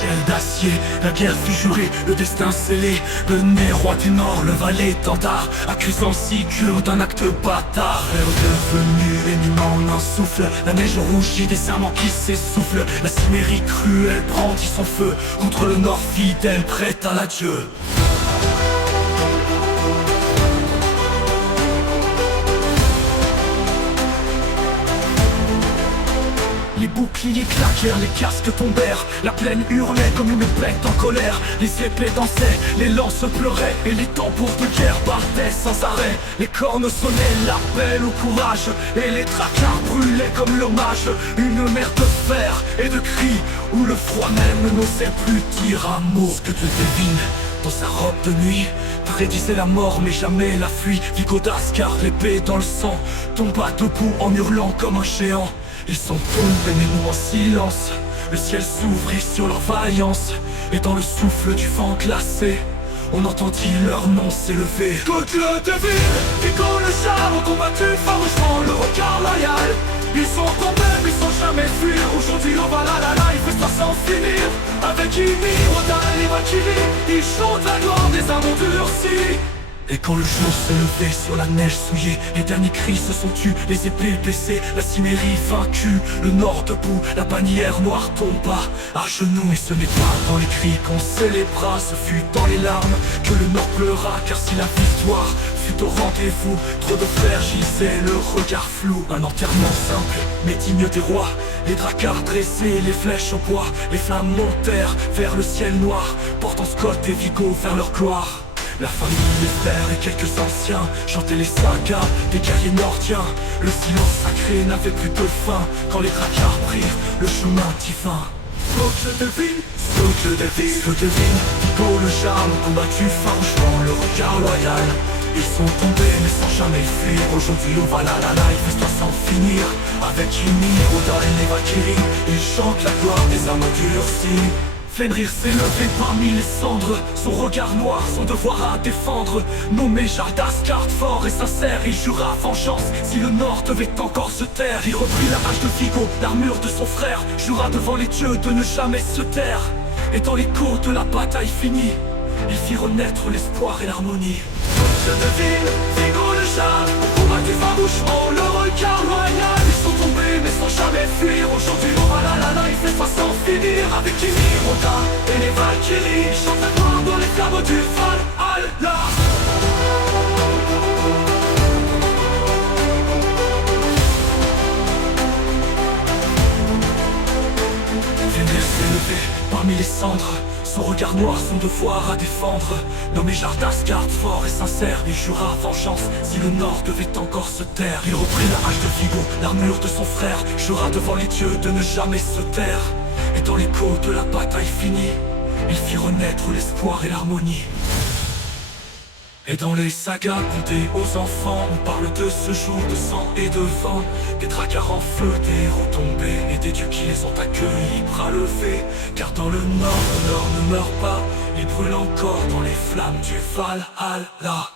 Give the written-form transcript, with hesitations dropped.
ciel d'acier. La guerre fut jurée, le destin scellé. Le nez roi du nord, le valet tentard, accusant Sigurd d'un acte bâtard. Redevenu ennemi en un souffle, la neige rougit des serments qui s'essoufflent. La Cimmérie cruelle brandit son feu contre le nord fidèle, prête à l'adieu. Les boucliers claquèrent, les casques tombèrent. La plaine hurlait comme une bête en colère. Les épées dansaient, les lances pleuraient, et les tambours de guerre battaient sans arrêt. Les cornes sonnaient l'appel au courage, et les tracas brûlaient comme l'hommage. Une mer de fer et de cris, où le froid même n'osait plus dire un mot. Ce que tu devines dans sa robe de nuit prédisait la mort mais jamais la fuite. Vigo d'Asgard, l'épée dans le sang, tomba debout en hurlant comme un géant. Ils sont tombés mais nous en silence. Le ciel s'ouvrit sur leur vaillance, et dans le souffle du vent glacé, on entendit leur nom s'élever. Toute le devine, Vigo le char ont combattu farouchement le regard loyal. Ils sont tombés mais sans jamais fuir. Aujourd'hui on va la il fait sans finir. Avec Ymir, Odin et Valkyrie, ils chantent la gloire des âmes endurcies. Et quand le jour s'est levé sur la neige souillée, les derniers cris se sont tus, les épées blessées, la Cimmérie vaincue, le nord debout, la bannière noire tomba à genoux. Et ce n'est pas dans les cris qu'on célébra, ce fut dans les larmes que le nord pleura. Car si la victoire fut au rendez-vous, trop de frères gisaient, le regard flou. Un enterrement simple, mais digne des rois. Les dracars dressés, les flèches au bois, les flammes montèrent vers le ciel noir, portant Scott et Vigo vers leur gloire. La famille, les frères et quelques anciens chantaient les sagas des guerriers nordiens. Le silence sacré n'avait plus de fin quand les dracars prirent le chemin divin. Faut que je devine, Vigo le charme, combattu farouchement, le regard loyal. Ils sont tombés mais sans jamais fuir. Aujourd'hui on va il fait sans finir. Avec Ymir, Odin et Valkyrie, ils chantent la gloire des âmes endurcies. Fenrir s'est levé parmi les cendres, son regard noir, son devoir à défendre. Nommé Jarl d'Asgard, fort et sincère, il jura vengeance si le Nord devait encore se taire. Il reprit la hache de Vigo, l'armure de son frère, jura devant les dieux de ne jamais se taire. Et dans l'écho de la bataille finie, il fit renaître l'espoir et l'harmonie. Je devine, Vigo le Jarl, combattu farouchement, le regard loyal. Ils sont tombés mais sans jamais fuir. Aujourd'hui on va il fait pas sans finir. Avec Ymir, Odin et les Valkyries, chantent la gloire dans les flammes du Valhalla. Fenrir s'est levé parmi les cendres, son regard noir, son devoir à défendre. Nommé Jarl d'Asgard, fort et sincère, il jura vengeance si le Nord devait encore se taire. Il reprit la hache de Vigo, l'armure de son frère, jura devant les dieux de ne jamais se taire. Et dans l'écho de la bataille finie, il fit renaître l'espoir et l'harmonie. Et dans les sagas contées aux enfants, on parle de ce jour de sang et de vent, des dracars en feu, des héros tombés et des dieux qui les ont accueillis, bras levés. Car dans le nord ne meurt pas, il brûle encore dans les flammes du Valhalla.